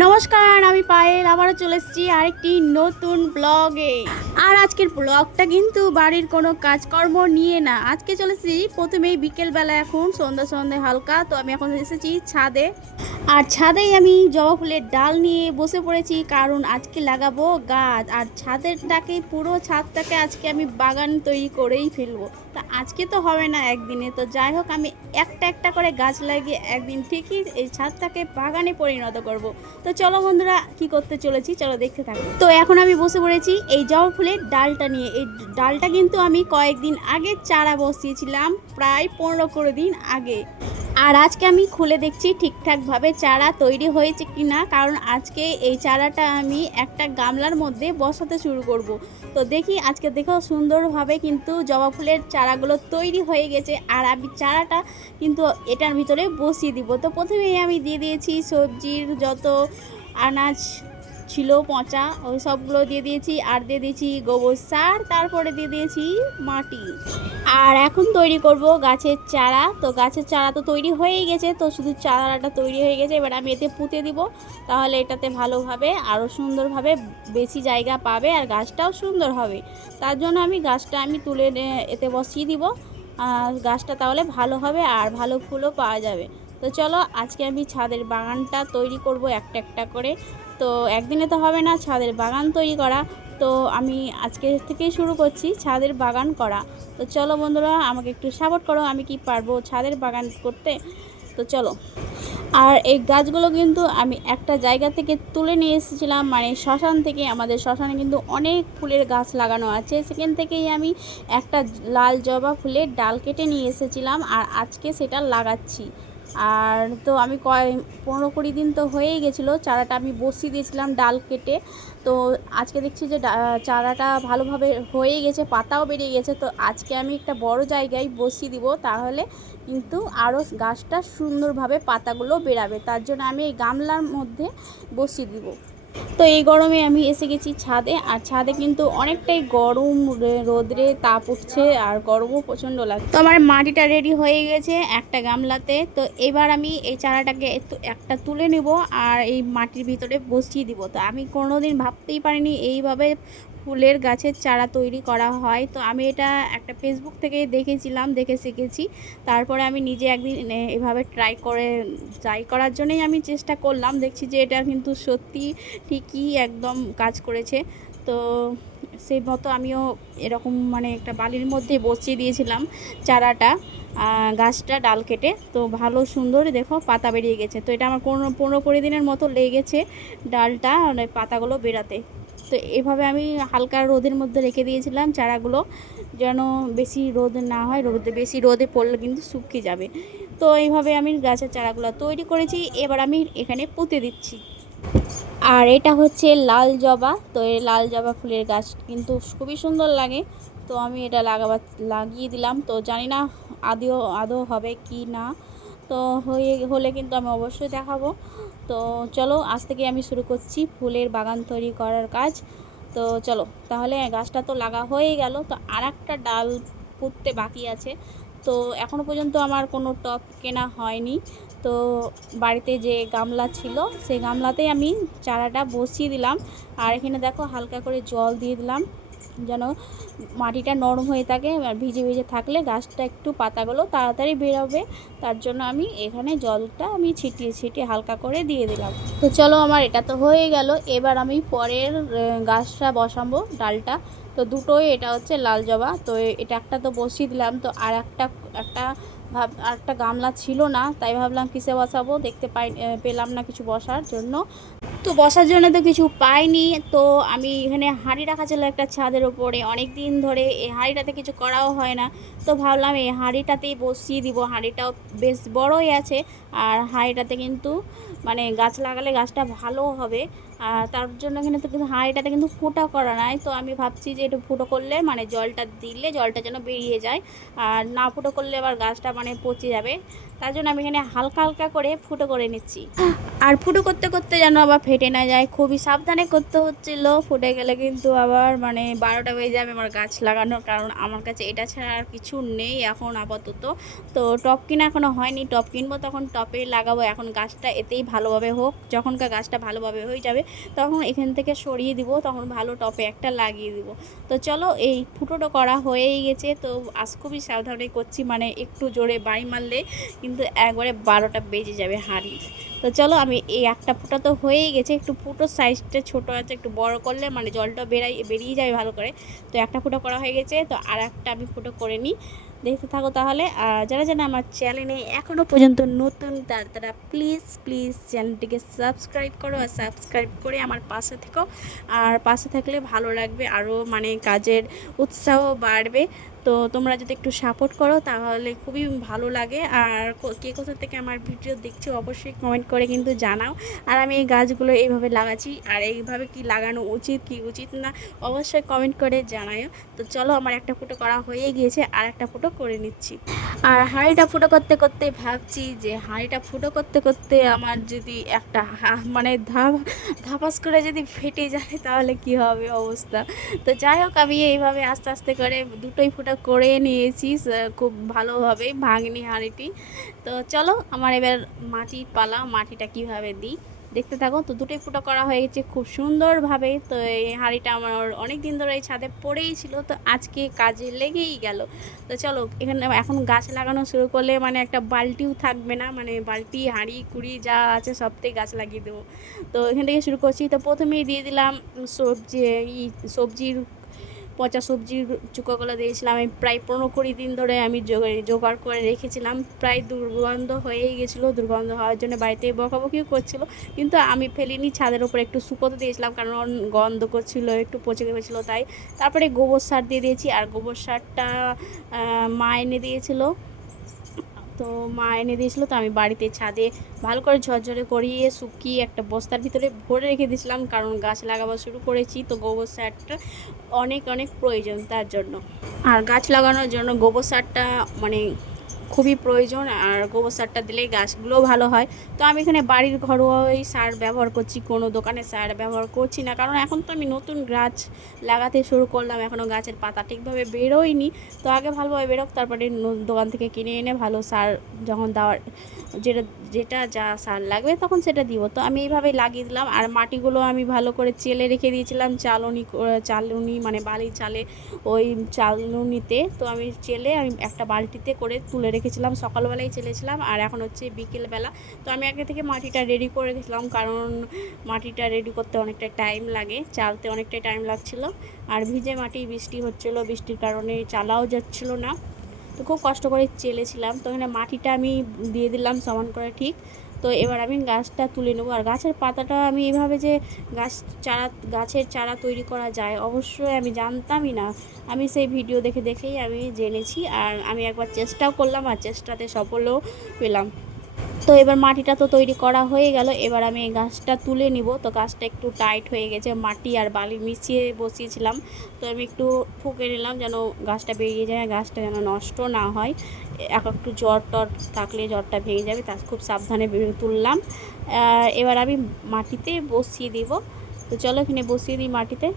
নমস্কার, আমি পায়েল আবারও চলে এসেছি আরেকটি নতুন ব্লগে। আর আজকের ব্লগটা কিন্তু বাড়ির কোনো কাজকর্ম নিয়ে না। আজকে চলেছি প্রথমেই বিকেলবেলা, এখন সন্ধ্যা সন্ধ্যা হালকা, তো আমি এখন এসেছি ছাদে। আর ছাদেই আমি জবা ফুলের ডাল নিয়ে বসে পড়েছি, কারণ আজকে লাগাবো গাছ। আর ছাদেরটাকে, পুরো ছাদটাকে আজকে আমি বাগান তৈরি করেই ফেলবো। তা আজকে তো হবে না একদিনে, তো যাই হোক আমি একটা একটা করে গাছ লাগিয়ে একদিন ঠিকই এই ছাদটাকে বাগানে পরিণত করব। তো চলো বন্ধুরা, কি করতে চলেছি চলো দেখতে থাকো। তো এখন আমি বসে পড়েছি এই জবা ফুলের ডালটা নিয়ে। এই ডালটা কিন্তু আমি কয়েকদিন আগে চারা বসিয়েছিলাম, প্রায় 15 দিন আগে। আর আজকে আমি খুলে দেখছি ঠিকঠাকভাবে চারা তৈরি হয়েছে কি না, কারণ আজকে এই চারাটা আমি একটা গামলার মধ্যে বসাতে শুরু করব। তো দেখি আজকে দেখো সুন্দরভাবে কিন্তু জবা ফুলের চারাগুলো তৈরি হয়ে গেছে। আর আমি চারাটা কিন্তু এটার ভিতরে বসিয়ে দিব। তো প্রথমেই আমি দিয়ে দিয়েছি সবজির যত আনাজ ছিল পচা, ওই সবগুলো দিয়ে দিয়েছি। আর দিয়ে দিয়েছি গোবর সার, তারপরে দিয়ে দিয়েছি মাটি। আর এখন তৈরি করব গাছের চারা। তো গাছের চারা তো তৈরি হয়েই গেছে, তো শুধু চারাটা তৈরি হয়ে গেছে, এবার আমি এতে পুঁতে দিব। তাহলে এটাতে ভালোভাবে আরও সুন্দরভাবে বেশি জায়গা পাবে আর গাছটাও সুন্দর হবে। তার জন্য আমি গাছটা তুলে এতে বসিয়ে দিব। গাছটা তাহলে ভালো হবে আর ভালো ফুলও পাওয়া যাবে। তো চলো আজকে আমি ছাদের বাগানটা তৈরি করব একটা একটা করে। তো একদিনে তো হবে না ছাদের বাগান তৈরি করা, তো আমি আজকে থেকেই শুরু করছি ছাদের বাগান করা। তো চলো বন্ধুরা, আমাকে একটু সাপোর্ট করো, আমি কি পারবো ছাদের বাগান করতে। তো চলো। আর এই গাছগুলো কিন্তু আমি একটা জায়গা থেকে তুলে নিয়ে এসেছিলাম, মানে শ্মশান থেকে। আমাদের শ্মশানে কিন্তু অনেক ফুলের গাছ লাগানো আছে, সেখান থেকেই আমি একটা লাল জবা ফুলের ডাল কেটে নিয়ে এসেছিলাম, আর আজকে সেটা লাগাচ্ছি। আর তো আমি 15-20 দিন তো হয়েই গেছিলো, চারাটা আমি বসিয়ে দিয়েছিলাম ডাল কেটে। তো আজকে দেখছি যে চারাটা ভালোভাবে হয়ে গেছে, পাতাও বেরিয়ে গেছে। তো আজকে আমি একটা বড় জায়গায় বসিয়ে দিব, তাহলে কিন্তু আরও গাছটা সুন্দরভাবে পাতাগুলো বেরাবে। তার জন্য আমি এই গামলার মধ্যে বসিয়ে দিব। তো এই গরমে আমি এসে গেছি ছাদে। আর ছাদে কিন্তু অনেকটাই গরম, রোদ্রে তাপ উঠছে আর গরমও প্রচণ্ড লাগছে। তো আমার মাটিটা রেডি হয়ে গেছে একটা গামলাতে। তো এবার আমি এই চারাটাকে একটা তুলে নেব আর এই মাটির ভিতরে বসিয়ে দিব। তো আমি কোনোদিন ভাবতেই পারিনি এইভাবে ফুলের গাছের চারা তৈরি করা হয়। তো আমি এটা একটা ফেসবুক থেকে দেখেছিলাম, দেখে শিখেছি। তারপরে আমি নিজে একদিন এভাবে ট্রাই করার জন্যই আমি চেষ্টা করলাম। দেখছি যে এটা কিন্তু সত্যি ঠিকই একদম কাজ করেছে। তো সেই মতো আমিও এরকম একটা বালির মধ্যে বসিয়ে দিয়েছিলাম চারাটা, গাছটা ডাল কেটে। তো ভালো সুন্দর দেখো পাতা বেরিয়ে গেছে। তো এটা আমার 15-20 দিনের মতো লেগেছে ডালটা পাতাগুলো বেরাতে। তো এভাবে আমি হালকা রোদের মধ্যে রেখে দিয়েছিলাম চারাগুলো, যেন বেশি রোদ না হয়। বেশি রোদে পড়লে কিন্তু শুকিয়ে যাবে। তো এইভাবে আমি গাছের চারাগুলো তৈরি করেছি। এবার আমি এখানে পুঁতে দিচ্ছি। আর এটা হচ্ছে লাল জবা। তো এই লাল জবা ফুলের গাছ কিন্তু খুবই সুন্দর লাগে। তো আমি এটা লাগিয়ে দিলাম। তো জানি না আদৌ হবে কি না। তো হলে কিন্তু আমি অবশ্যই দেখাবো। তো চলো আজ থেকে আমি শুরু করছি ফুলের বাগান তৈরি করার কাজ। তো চলো তাহলে, গাছটা তো লাগা হয়ে গেল। তো আর একটা ডাল পুঁততে বাকি আছে। তো এখনও পর্যন্ত আমার কোনো টব কেনা হয়নি। তো বাড়িতে যে গামলা ছিল সেই গামলাতেই আমি চারাটা বসিয়ে দিলাম। আর এখানে দেখো হালকা করে জল দিয়ে দিলাম, যেন মাটিটা নরম হয়ে থাকে। আর ভিজে ভিজে থাকলে গাছটা একটু পাতাগুলো তাড়াতাড়ি বেরোবে। তার জন্য আমি এখানে জলটা ছিটিয়ে হালকা করে দিয়ে দিলাম। তো চলো, আমার এটা তো হয়ে গেল। এবার আমি পরের গাছটা বসাবো, ডালটা। তো দুটোই, এটা হচ্ছে লাল জবা। তো এটা একটা তো বসিয়ে দিলাম। তো আর একটা গামলা ছিল না, তাই ভাবলাম কিসে বসাবো, পেলাম না কিছু বসার জন্য। তো বসার জন্য তো কিছু পাইনি। তো আমি এখানে হাঁড়ি রাখা ছিল একটা ছাদের ওপরে, অনেক দিন ধরে এই হাঁড়িটাতে কিছু করাও হয় না। তো ভাবলাম এই হাঁড়িটাতেই বসিয়ে দিব। হাঁড়িটাও বেশ বড়ই আছে। আর হাঁড়িটাতে কিন্তু গাছ লাগালে গাছটা ভালো হবে। আর তার জন্য এখানে তো কিন্তু হাঁড়িটাতে কিন্তু ফুটো করা নাই। তো আমি ভাবছি যে একটু ফুটো করলে, জলটা দিলে জলটা যেন বেরিয়ে যায়। আর না ফুটো করলে আবার গাছটা পচে যাবে। তার জন্য আমি এখানে হালকা হালকা করে ফুটো করে নিচ্ছি। আর ফুটো করতে করতে যেন আবার ফেটে না যায়, খুবই সাবধানে করতে হচ্ছিল। ফুটে গেলে কিন্তু আবার মানে 12টা বেজে যাবে আমার গাছ লাগানোর, কারণ আমার কাছে এটা ছাড়া আর কিছু নেই এখন আপাতত। তো টব কিনা এখনও হয়নি, টব কিনবো তখন টবে লাগাবো। এখন গাছটা এতেই ভালোভাবে হোক, যখনকার গাছটা ভালোভাবে হয়ে যাবে তখন এখান থেকে সরিয়ে দিব, তখন ভালো টবে একটা লাগিয়ে দিব। তো চলো, এই ফুটোটা করা হয়েই গেছে। তো আজ খুবই সাবধানে করছি, মানে একটু জোরে বাড়ি মারলে কিন্তু একবারে 12টা বেজে যাবে হাঁড়ির। তো চলো, আমি এই একটা ফুটা তো হয়েই গেছে, একটু ফুটোর সাইজটা ছোট আছে, একটু বড় করলে মানে জলটা বেরিয়ে যাবে ভালো করে। তো একটা ফুটো করা হয়ে গেছে, তো আর একটা আমি ফুটো করে নিই, দেখতে থাকো তাহলে। আর যারা যারা আমার চ্যানেলে এখনও পর্যন্ত নতুন তারা প্লিজ প্লিজ চ্যানেলটিকে সাবস্ক্রাইব করো, আর সাবস্ক্রাইব করে আমার পাশে থেকো। আর পাশে থাকলে ভালো লাগবে, আরও মানে কাজের উৎসাহ বাড়বে। তো তোমরা যদি একটু সাপোর্ট করো তাহলে খুবই ভালো লাগে। আর কে কোথা থেকে আমার ভিডিও দেখছো অবশ্যই কমেন্ট করে কিন্তু জানাও। আর আমি এই গাছগুলো এইভাবে লাগাচ্ছি, আর এইভাবে কি লাগানো উচিত কি উচিত না অবশ্যই কমেন্ট করে জানাও। তো চলো, আমার একটা ফুটো করা হয়ে গিয়েছে, আর একটা ফুটো করে নিচ্ছি। আর হাঁড়িটা ফুটো করতে করতে ভাবছি যে হাঁড়িটা ফুটো করতে করতে আমার যদি একটা মানে ধাপাস করে যদি ফেটে যায় তাহলে কি হবে অবস্থা। তো যাই হোক, আমি এইভাবে আস্তে আস্তে করে দুটোই ফুটো করে নিয়েছি, খুব ভালোভাবে ভাঙনি হাঁড়িটি। তো চলো, আমার এবার মাটির পালা, মাটিটা কিভাবে দিই দেখতে থাকো। তো দুটোই ফুটো করা হয়ে গেছে খুব সুন্দরভাবে। তো এই হাঁড়িটা আমার অনেক দিন ধরে এই ছাদে পড়েই ছিল, তো আজকে কাজে লেগেই গেল। তো চলো, এখানে এখন গাছ লাগানো শুরু করলে মানে একটা বালতিও থাকবে না, মানে বালতি হাঁড়ি কুড়ি যা আছে সবতেই গাছ লাগিয়ে দেবো। তো এখান থেকে শুরু করছি। তো প্রথমেই দিয়ে দিলাম সবজির পচা সবজির চুকাগুলো দিয়েছিলাম। আমি প্রায় 15-20 দিন ধরে আমি জোগাড় করে রেখেছিলাম, প্রায় দুর্গন্ধ হয়েই গেছিলো। দুর্গন্ধ হওয়ার জন্য বাড়িতে বকাবকিও করছিল, কিন্তু আমি ফেলিনি, ছাদের উপরে একটু শুকোতে দিয়েছিলাম, কারণ গন্ধ করছিল, একটু পচে গেছিলো তাই। তারপরে গোবর সার দিয়ে দিয়েছি, আর গোবর সারটা মা এনে দিয়েছিলো। তো মা এনে দিয়েছিলো, তো আমি বাড়িতে ছাদে ভালো করে ঝরঝরে করিয়ে শুকিয়ে একটা বস্তার ভিতরে ভরে রেখে দিয়েছিলাম, কারণ গাছ লাগাবার শুরু করেছি, তো গোবর সারটা অনেক অনেক প্রয়োজন তার জন্য। আর গাছ লাগানোর জন্য গোবর সারটা মানে খুবই প্রয়োজন, আর গোবর সারটা দিলেই গাছগুলোও ভালো হয়। তো আমি এখানে বাড়ির ঘরোয়াই সার ব্যবহার করছি, কোনো দোকানের সার ব্যবহার করছি না, কারণ এখন তো আমি নতুন গাছ লাগাতে শুরু করলাম, এখনও গাছের পাতা ঠিকভাবে বেরোয়নি। তো আগে ভালোভাবে বেরোক, তারপরে দোকান থেকে কিনে এনে ভালো সার যখন দেওয়ার যেটা যেটা যা সার লাগবে তখন সেটা দিব। তো আমি এইভাবে লাগিয়ে দিলাম। আর মাটিগুলো আমি ভালো করে চেলে রেখে দিয়েছিলাম, চালুনি মানে বালির চালে, ওই চালুনিতে। তো আমি আমি একটা বালতিতে করে তুলে রেখেছিলাম, সকালবেলায় চেলেছিলাম, আর এখন হচ্ছে বিকেলবেলা। তো আমি আগে থেকে মাটিটা রেডি করে রেখেছিলাম, কারণ মাটিটা রেডি করতে অনেকটা টাইম লাগে, চালতে অনেকটাই টাইম লাগছিলো। আর ভিজে মাটি, বৃষ্টি হচ্ছিলো, বৃষ্টির কারণে চালাও যাচ্ছিলো না, তো খুব কষ্ট করে চেলেছিলাম। তো এখানে মাটিটা আমি দিয়ে দিলাম সমান করে ঠিক। তো এবার আমি গাছটা তুলে নেবো। আর গাছের পাতাটা আমি এভাবে যে গাছের চারা তৈরি করা যায় অবশ্যই আমি জানতামই না, আমি সেই ভিডিও দেখেই আমি জেনেছি। আর আমি একবার চেষ্টাও করলাম, আর চেষ্টাতে সফলও পেলাম। তো এবার মাটিটা তো তৈরি করা হয়ে গেল, এবার আমি এই গাছটা তুলে নিব। তো গাছটা একটু টাইট হয়ে গেছে, মাটি আর বালি মিশিয়ে বসিয়েছিলাম, তো আমি একটু ফুঁকে নিলাম যেন গাছটা বেরিয়ে যায়, গাছটা যেন নষ্ট না হয়। একটু জ্বর থাকলে জ্বরটা ভেঙে যাবে, তা খুব সাবধানে তুললাম। এবার আমি মাটিতে বসিয়ে দেব। তো চলো, এখানে বসিয়ে দিই মাটিতে।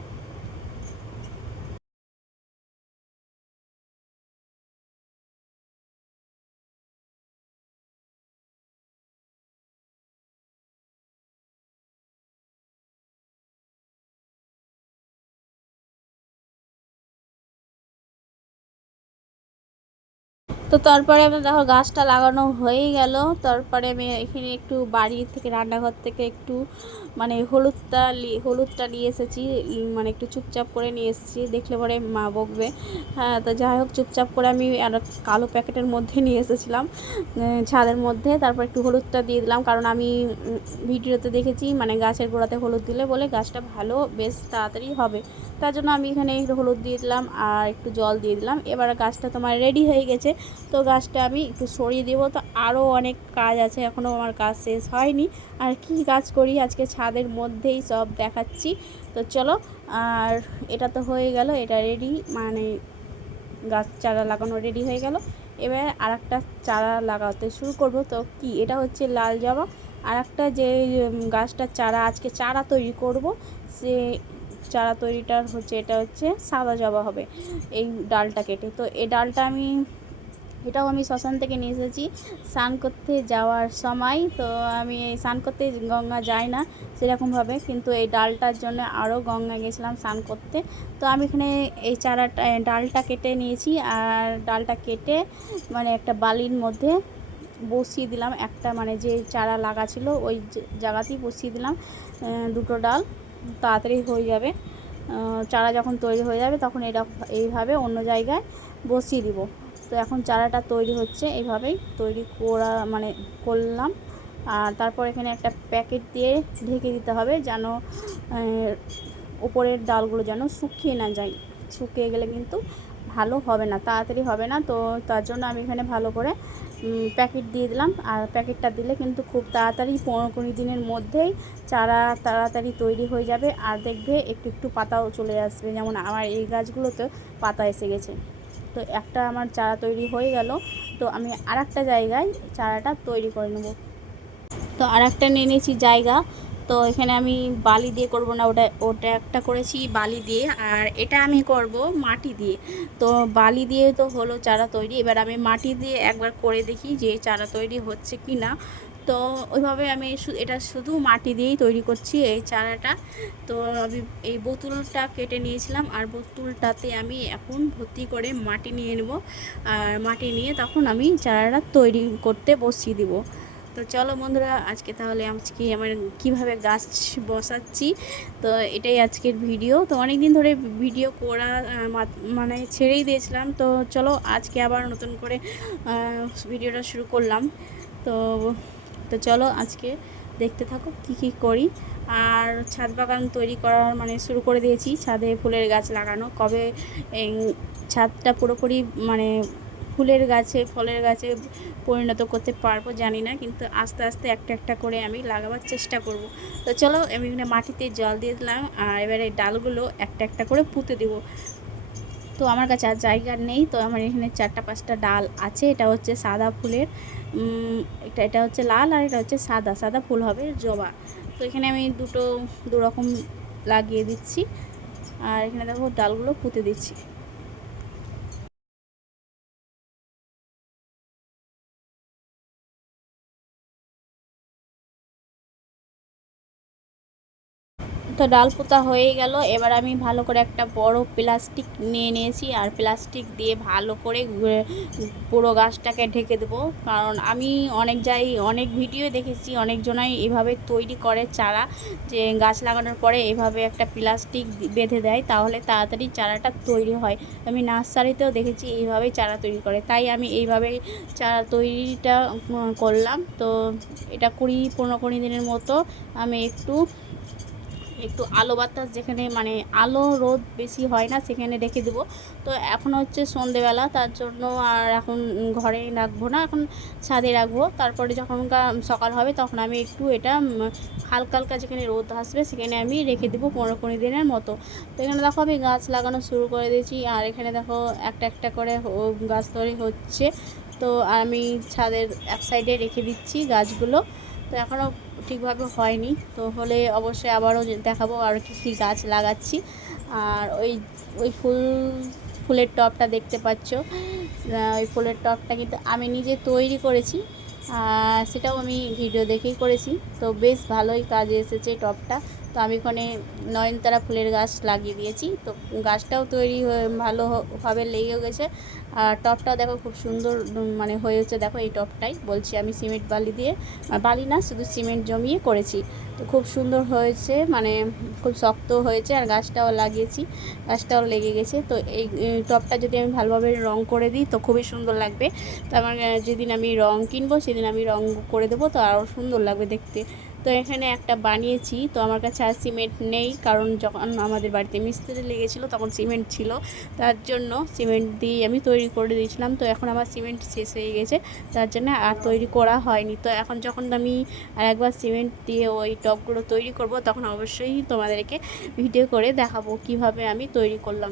তো তারপরে আমি দেখো গাছটা লাগানো হয়েই গেল। তারপরে আমি এখানে একটু বাড়ি থেকে রান্নাঘর থেকে একটু মানে হলুদটা নিয়ে এসেছি, মানে একটু চুপচাপ করে নিয়ে এসেছি, দেখলে পরে মা বকবে। হ্যাঁ, তো যাই হোক, চুপচাপ করে আমি আর কালো প্যাকেটের মধ্যে নিয়ে এসেছিলাম ছাদের মধ্যে। তারপর একটু হলুদটা দিয়ে দিলাম, কারণ আমি ভিডিওতে দেখেছি মানে গাছের গোড়াতে হলুদ দিলে বলে গাছটা ভালো বেশ তাড়াতাড়ি হবে, তার জন্য আমি এখানে একটু হলুদ দিয়ে দিলাম আর একটু জল দিয়ে দিলাম। এবার গাছটা তোমার রেডি হয়ে গেছে। তো গাছটা আমি একটু সরিয়ে দেবো। তো আরও অনেক কাজ আছে, এখনও আমার কাজ শেষ হয়নি। আর কি কাজ করি আজকে ছাদের মধ্যেই সব দেখাচ্ছি। তো চলো, আর এটা তো হয়ে গেল, এটা রেডি, মানে গাছ চারা লাগানো রেডি হয়ে গেল। এবার আর একটা চারা লাগাতে শুরু করব। তো কি, এটা হচ্ছে লাল জবা, আর একটা যে গাছটার চারা আজকে চারা তৈরি করব, সে চারা তৈরিটার হচ্ছে এটা হচ্ছে সাদা জবা হবে এই ডালটা কেটে। তো এই ডালটা এটাও আমি শ্মশান থেকে নিয়ে এসেছি স্নান করতে যাওয়ার সময়। তো আমি স্নান করতে গঙ্গা যাই না সেরকমভাবে, কিন্তু এই ডালটার জন্য আরও গঙ্গা গেছিলাম স্নান করতে। তো আমি এখানে এই চারাটা ডালটা কেটে নিয়েছি, আর ডালটা কেটে মানে একটা বালির মধ্যে বসিয়ে দিলাম, একটা মানে যে চারা লাগা ছিল ওই জায়গাতেই বসিয়ে দিলাম দুটো ডাল, তাড়াতাড়ি হয়ে যাবে। চারা যখন তৈরি হয়ে যাবে তখন এইভাবে অন্য জায়গায় বসিয়ে দিব। তো এখন চারাটা তৈরি হচ্ছে, এইভাবেই তৈরি করা মানে করলাম। আর তারপর এখানে একটা প্যাকেট দিয়ে ঢেকে দিতে হবে যেন উপরের ডালগুলো যেন শুকিয়ে না যায়, শুকিয়ে গেলে কিন্তু ভালো হবে না, তাড়াতাড়ি হবে না। তো তার জন্য আমি এখানে ভালো করে প্যাকেট দিয়ে দিলাম। আর প্যাকেটটা দিলে কিন্তু খুব তাড়াতাড়ি 15-20 দিনের মধ্যেই চারা তাড়াতাড়ি তৈরি হয়ে যাবে। আর দেখবে একটু একটু পাতাও চলে আসবে, যেমন আমার এই গাছগুলোতে পাতা এসে গেছে। তো একটা আমার চারা তৈরি হয়ে গেল, তো আমি আর একটা জায়গায় চারাটা তৈরি করে নেব। তো আর একটা নিয়ে নিয়েছি জায়গা। তো এখানে আমি বালি দিয়ে করব না, ওটা একটা করেছি বালি দিয়ে, আর এটা আমি করব মাটি দিয়ে। তো বালি দিয়ে তো হলো চারা তৈরি, এবার আমি মাটি দিয়ে একবার করে দেখি যে চারা তৈরি হচ্ছে কি না। তো ওইভাবে আমি এটা শুধু মাটি দিয়েই তৈরি করছি এই চারাটা। তো আমি এই বোতলটা কেটে নিয়েছিলাম, আর বোতলটাতে আমি এখন ভর্তি করে মাটি নিয়ে নেব, আর মাটি নিয়ে তখন আমি চারাটা তৈরি করতে বসিয়ে দিব। তো চলো বন্ধুরা, আজকে আমার কিভাবে গাছ বসাচ্ছি, তো এটাই আজকের ভিডিও। তো অনেক দিন ধরে ভিডিও করা মানে ছেড়েই দিয়েছিলাম। তো চলো আজকে আবার নতুন করে ভিডিওটা শুরু করলাম। তো তো চলো আজকে দেখতে থাকো কি করি। আর ছাদ বাগান তৈরি করার মানে শুরু করে দিয়েছি, ছাদে ফুলের গাছ লাগানো। কবে ছাদটা পুরোপুরি মানে ফুলের গাছে ফলের গাছে পরিণত করতে পারবো জানি না, কিন্তু আস্তে আস্তে একটা একটা করে আমি লাগাবার চেষ্টা করব। তো চলো আমি এখানে মাটিতে জল দিয়ে দিলাম, আর এবারে ডালগুলো একটা একটা করে পুঁতে দেবো। তো আমার কাছে আর জায়গা নেই, তো আমার এখানে 4-5টা ডাল আছে। এটা হচ্ছে সাদা ফুলের, এটা হচ্ছে লাল, আর এটা হচ্ছে সাদা সাদা ফুল হবে জবা। তো এখানে আমি দু রকম লাগিয়ে দিচ্ছি, আর এখানে দেখো ডালগুলো পুঁতে দিচ্ছি। তো ডাল পোতা হয়ে গেল। এবার আমি ভালো করে একটা বড় প্লাস্টিক নিয়ে নিয়েছি, আর প্লাস্টিক দিয়ে ভালো করে পুরো গাছটাকে ঢেকে দেবো। কারণ আমি অনেক ভিডিও দেখেছি, অনেকজনাই এভাবে তৈরি করে চারা, যে গাছ লাগানোর পরে এভাবে একটা প্লাস্টিক বেঁধে দেয়, তাহলে তাড়াতাড়ি চারাটা তৈরি হয়। আমি নার্সারিতেও দেখেছি এইভাবেই চারা তৈরি করে, তাই আমি এইভাবে চারা তৈরিটা করলাম। তো এটা 20-15 দিনের মতো আমি একটু আলো বাতাস যেখানে মানে আলো রোদ বেশি হয় না সেখানে রেখে দেবো। তো এখন হচ্ছে সন্ধেবেলা, তার জন্য আর এখন ঘরে রাখবো না, এখন ছাদে রাখবো। তারপরে যখন সকাল হবে তখন আমি একটু এটা হালকা হালকা যেখানে রোদ আসবে সেখানে আমি রেখে দেবো 15-20 দিনের মতো। তো এখানে দেখো আমি গাছ লাগানো শুরু করে দিয়েছি, আর এখানে দেখো একটা একটা করে গাছ তৈরি হচ্ছে। তো আমি ছাদের এক সাইডে রেখে দিচ্ছি গাছগুলো। তো এখনও ঠিকভাবে হয়নি, তো হলে অবশ্যই আবারও দেখাবো আর কী গাছ লাগাচ্ছি। আর ওই ফুলের টবটা দেখতে পাচ্ছ, ওই ফুলের টবটা কিন্তু আমি নিজে তৈরি করেছি, আর সেটাও আমি ভিডিও দেখেই করেছি। তো বেশ ভালোই কাজে এসেছে টবটা। তো আমি ওখানে নয়নতারা ফুলের গাছ লাগিয়ে দিয়েছি, তো গাছটাও তৈরি ভালোভাবে লেগেও গেছে। আর টবটাও দেখো খুব সুন্দর মানে হয়েছে। দেখো এই টবটাই বলছি আমি সিমেন্ট বালি দিয়ে, বালি না শুধু সিমেন্ট জমিয়ে করেছি। তো খুব সুন্দর হয়েছে, মানে খুব শক্ত হয়েছে, আর গাছটাও লাগিয়েছি, গাছটাও লেগে গেছে। তো এই টবটা যদি আমি ভালোভাবে রং করে দিই তো খুবই সুন্দর লাগবে। তো আমার যেদিন আমি রং কিনবো সেদিন আমি রং করে দেবো, তো আরও সুন্দর লাগবে দেখতে। তো এখানে একটা বানিয়েছি। তো আমার কাছে আর সিমেন্ট নেই, কারণ যখন আমাদের বাড়িতে মিস্ত্রি লেগেছিলো তখন সিমেন্ট ছিল, তার জন্য সিমেন্ট দিয়ে আমি তৈরি করে দিয়েছিলাম। তো এখন আমার সিমেন্ট শেষ হয়ে গেছে, তার জন্য আর তৈরি করা হয়নি। তো এখন যখন আমি আর একবার সিমেন্ট দিয়ে ওই টবগুলো তৈরি করব, তখন অবশ্যই তোমাদেরকে ভিডিও করে দেখাবো কিভাবে আমি তৈরি করলাম।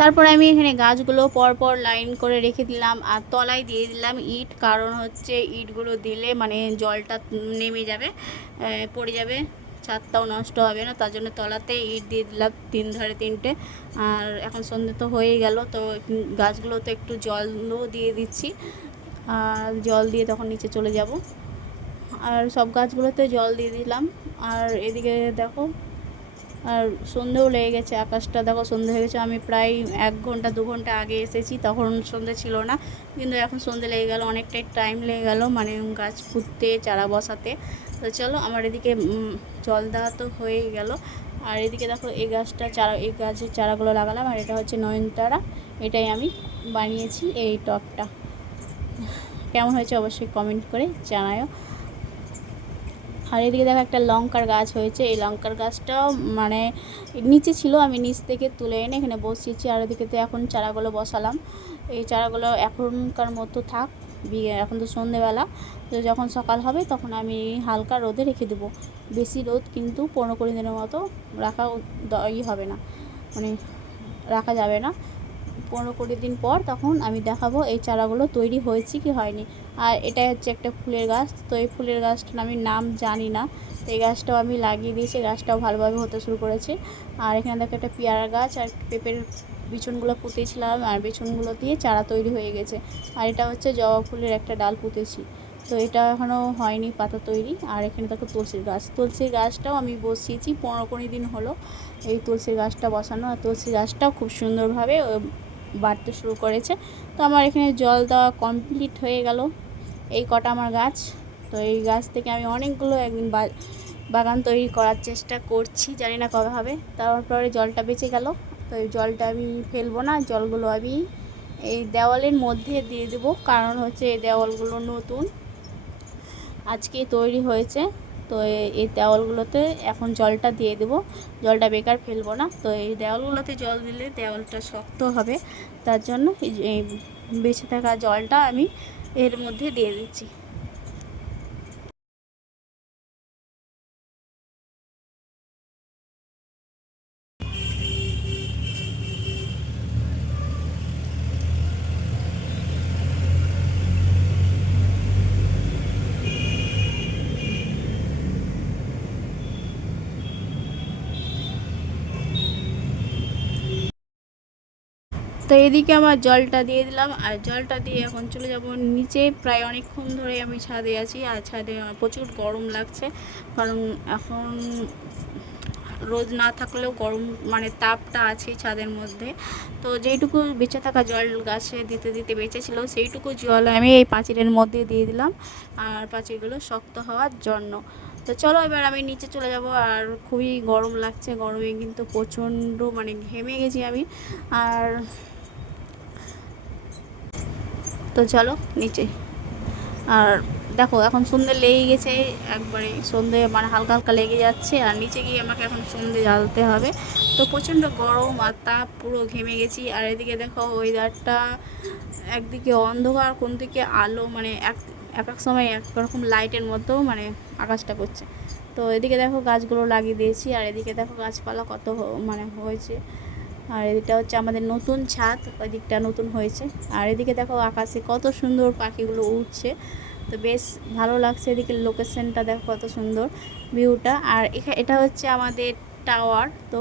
তারপরে আমি এখানে গাছগুলো পরপর লাইন করে রেখে দিলাম, আর তলায় দিয়ে দিলাম ইট, কারণ হচ্ছে ইটগুলো দিলে মানে জলটা নেমে যাবে, পড়ে যাবে, ছাদটাও নষ্ট হবে না, তার জন্য তলাতে ইট দিয়ে দিলাম 3 ধারে 3টে। আর এখন সন্ধ্যে তো হয়ে গেল, তো গাছগুলোতে একটু জলও দিয়ে দিচ্ছি, আর জল দিয়ে তখন নিচে চলে যাব। আর সব গাছগুলোতে জল দিয়ে দিলাম। আর এদিকে দেখো, আর সন্ধেও লেগে গেছে, আকাশটা দেখো সন্ধে হয়ে গেছে। আমি প্রায় 1 ঘন্টা 2 ঘন্টা আগে এসেছি, তখন সন্ধে ছিল না, কিন্তু এখন সন্ধে লেগে গেল, অনেকটাই টাইম লেগে গেল মানে গাছ পুঁততে, চারা বসাতে। তো চলো, আমার এদিকে জল দেওয়া তো হয়েই গেল। আর এদিকে দেখো এই গাছটা চারা, এই গাছের চারাগুলো লাগালাম, আর এটা হচ্ছে নয়নতারা, এটাই আমি বানিয়েছি এই টবটা। কেমন হয়েছে অবশ্যই কমেন্ট করে জানাও। আর এদিকে দেখো একটা লঙ্কার গাছ হয়েছে, এই লঙ্কার গাছটাও মানে নিচে ছিল, আমি নিচ থেকে তুলে এনে এখানে বসিয়েছি। আর এদিকেতে এখন চারাগুলো বসালাম। এই চারাগুলো এখনকার মতো থাক, এখন তো সন্ধেবেলা, তো যখন সকাল হবে তখন আমি হালকা রোদে রেখে দেবো। বেশি রোদ কিন্তু 15-20 দিনের মতো রাখা হবে না, মানে রাখা যাবে না। 15-20 দিন পর তখন আমি দেখাবো এই চারাগুলো তৈরি হয়েছে কি হয়নি। আর এটাই হচ্ছে একটা ফুলের গাছ, তো এই ফুলের গাছটার আমি নাম জানি না, তো এই গাছটাও আমি লাগিয়ে দিয়েছি, গাছটাও ভালোভাবে হতে শুরু করেছে। আর এখানে দেখো একটা পেয়ারা গাছ আর পেঁপের বিচুনগুলো পুঁতেছিলাম, আর বিচুনগুলো দিয়ে চারা তৈরি হয়ে গেছে। আর এটা হচ্ছে জবা ফুলের একটা ডাল পুঁতেছি, তো এটা এখনও হয়নি পাতা তৈরি। আর এখানে দেখো তুলসীর গাছ, তুলসীর গাছটাও আমি বসিয়েছি, 15-20 দিন হলো এই তুলসীর গাছটা বসানো। আর তুলসী গাছটাও খুব সুন্দরভাবে বাড়তে শুরু করেছে। তো আমার এখানে জল দেওয়া কমপ্লিট হয়ে গেল, এই কটা আমার গাছ। তো এই গাছ থেকে আমি অনেকগুলো একদিন বাগান তৈরি করার চেষ্টা করছি, জানি না কবে হবে। তারপরে জলটা বেঁচে গেল, তো এই জলটা আমি ফেলবো না, জলগুলো আমি এই দেওয়ালের মধ্যে দিয়ে দেবো, কারণ হচ্ছে এই দেওয়ালগুলো নতুন আজকে তৈরি হয়েছে। তো এই দেওয়ালগুলোতে এখন জলটা দিয়ে দেবো, জলটা বেকার ফেলবো না। তো এই দেওয়ালগুলোতে জল দিলে দেওয়ালটা শক্ত হবে, তার জন্য এই বেঁচে থাকা জলটা আমি এর মধ্যে দিয়ে দিচ্ছি। তো এদিকে আমার জলটা দিয়ে দিলাম, আর জলটা দিয়ে এখন চলে যাব নিচে। প্রায় অনেকক্ষণ ধরে আমি ছাদে আছি, আর ছাদে প্রচুর গরম লাগছে, কারণ এখন রোদ না থাকলেও গরম মানে তাপটা আছে ছাদের মধ্যে। তো যেইটুকু বেঁচে থাকা জল গাছে দিতে দিতে বেঁচেছিল, সেইটুকু জল আমি এই পাঁচিলের মধ্যে দিয়ে দিলাম, আর পাঁচিলগুলো শক্ত হওয়ার জন্য। তো চলো এবার আমি নিচে চলে যাব। আর খুবই গরম লাগছে, গরমে কিন্তু প্রচণ্ড মানে ঘেমে গেছি আমি। আর তো চলো নিচে। আর দেখো এখন সন্ধে লেগে গেছে, একবারে সন্ধে মানে হালকা হালকা লেগে যাচ্ছে, আর নিচে গিয়ে আমাকে এখন সন্ধে জ্বালতে হবে। তো প্রচণ্ড গরম আর তাপ, পুরো ঘেমে গেছি। আর এদিকে দেখো ওয়েদারটা একদিকে অন্ধকার, কোন দিকে আলো, মানে এক এক সময় একরকম লাইটের মতো মানে আকাশটা করছে। তো এদিকে দেখো গাছগুলো লাগিয়ে দিয়েছি, আর এদিকে দেখো গাছপালা কত মানে হয়েছে। আর এদিকটা হচ্ছে আমাদের নতুন ছাদ, ওই দিকটা নতুন হয়েছে। আর এদিকে দেখো আকাশে কত সুন্দর পাখিগুলো উঠছে, তো বেশ ভালো লাগছে। এদিকে লোকেশনটা দেখো কত সুন্দর ভিউটা। আর এটা হচ্ছে আমাদের টাওয়ার, তো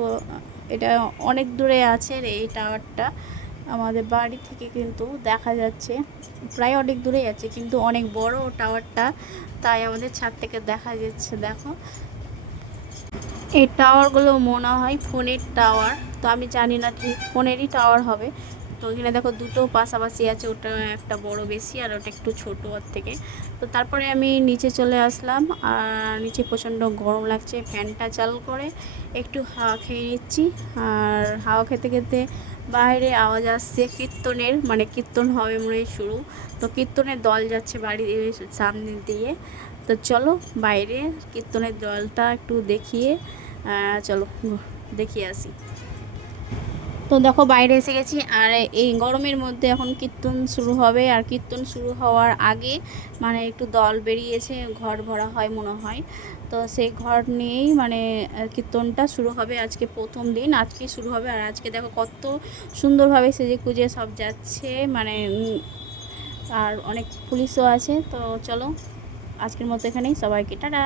এটা অনেক দূরে আছে এই টাওয়ারটা, আমাদের বাড়ি থেকে কিন্তু দেখা যাচ্ছে, প্রায় অনেক দূরেই আছে, কিন্তু অনেক বড় টাওয়ারটা, তাই আমাদের ছাদ থেকে দেখা যাচ্ছে। দেখো এই টাওয়ারগুলো মনে হয় ফোনের টাওয়ার, তো আমি জানি না ঠিক ফোনেরই টাওয়ার হবে। তো এখানে দেখো দুটো পাশাপাশি আছে, ওটা একটা বড় বেশি আর ওটা একটু ছোটো ওর থেকে। তো তারপরে আমি নিচে চলে আসলাম, আর নিচে প্রচণ্ড গরম লাগছে, ফ্যানটা চালু করে একটু হাওয়া খেয়ে নিচ্ছি। আর হাওয়া খেতে খেতে বাইরে আওয়াজ আসছে কীর্তনের, মানে কীর্তন হবে মনে হয় শুরু। তো কীর্তনের দল যাচ্ছে বাড়ির সামনে দিয়ে, তো চলো বাইরে কীর্তনের দলটা একটু দেখিয়ে চলো দেখিয়ে আসি। তো দেখো বাইরে এসে গেছি, আর এই গরমের মধ্যে এখন কীর্তন শুরু হবে, আর কীর্তন শুরু হওয়ার আগে মানে একটু দল বেরিয়েছে, ঘর ভরা হয় মনে হয়, তো সেই ঘর নিয়েই মানে কীর্তনটা শুরু হবে। আজকে প্রথম দিন, আজকে শুরু হবে। আর আজকে দেখো কত সুন্দরভাবে সেজে কুজে সব যাচ্ছে, মানে আর অনেক পুলিশও আছে। তো চলো আজকের মতো এখানেই, সবাইকে টাটা।